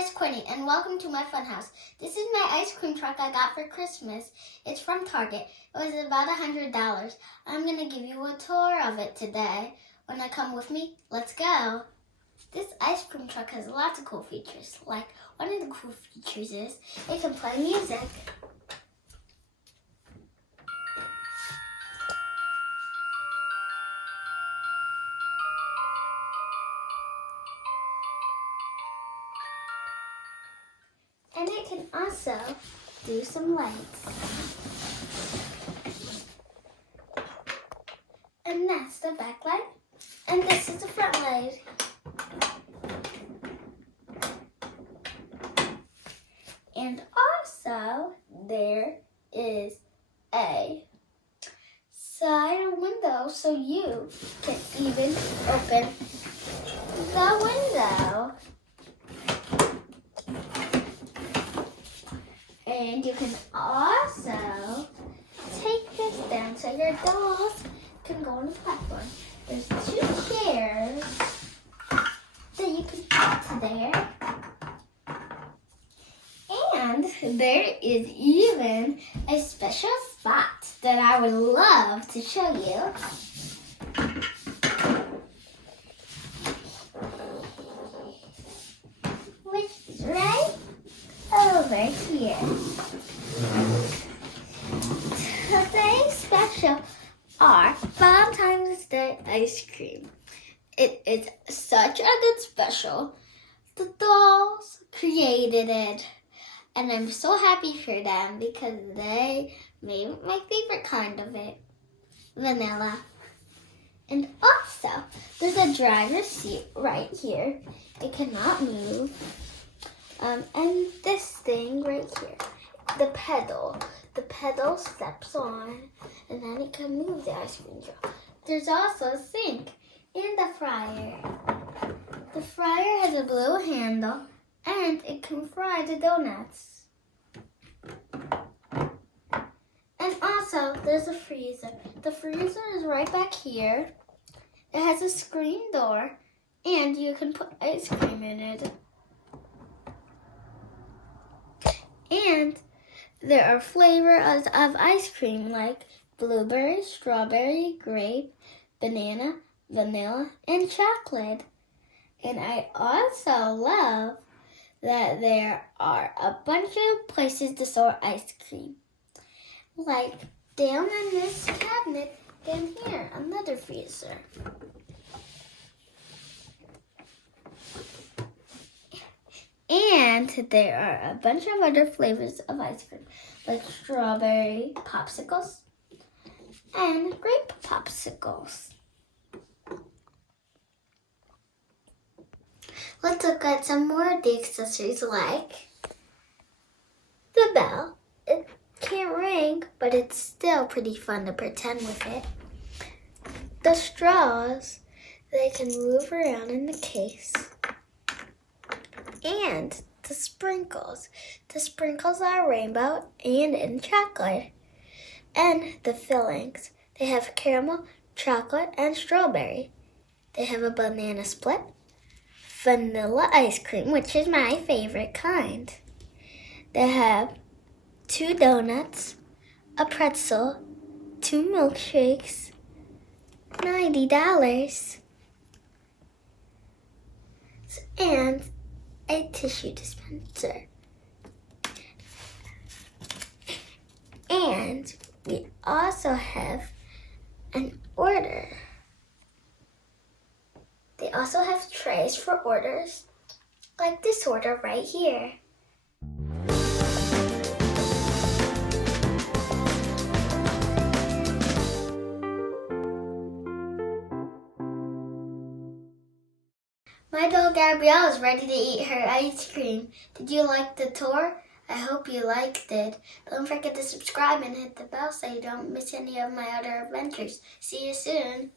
is Quinnie, and welcome to my fun house. This is my ice cream truck I got for Christmas. It's from Target. It was about $100. I'm going to give you a tour of it today. Wanna come with me? Let's go. This ice cream truck has lots of cool features. Like, one of the cool features is it can play music. And it can also do some lights. And that's the back light. And this is the front light. And also, there is a side window so you can even open the window. And you can also take this down so your dolls can go on the platform. There's 2 chairs that you can put to there. And there is even a special spot that I would love to show you. Which is right over here. Today's special are Valentine's Day ice cream. It is such a good special. The dolls created it. And I'm so happy for them because they made my favorite kind of it, vanilla. And also, there's a driver's seat right here. It cannot move. And this thing right here, the pedal steps on, and then it can move the ice cream truck. There's also a sink and a fryer. The fryer has a blue handle, and it can fry the donuts. And also, there's a freezer. The freezer is right back here. It has a screen door, and you can put ice cream in it. And there are flavors of ice cream like blueberry, strawberry, grape, banana, vanilla, and chocolate. And I also love that there are a bunch of places to store ice cream. Like down in this cabinet, down here, another freezer. And there are a bunch of other flavors of ice cream, like strawberry popsicles and grape popsicles. Let's look at some more of the accessories, like the bell. It can't ring, but it's still pretty fun to pretend with it. The straws, they can move around in the case. And the sprinkles. The sprinkles are rainbow and in chocolate. And the fillings. They have caramel, chocolate, and strawberry. They have a banana split, vanilla ice cream, which is my favorite kind. They have 2 donuts, a pretzel, 2 milkshakes, $90, and a tissue dispenser. And we also have an order. They also have trays for orders, like this order right here. My doll Gabrielle is ready to eat her ice cream. Did you like the tour? I hope you liked it. Don't forget to subscribe and hit the bell so you don't miss any of my other adventures. See you soon.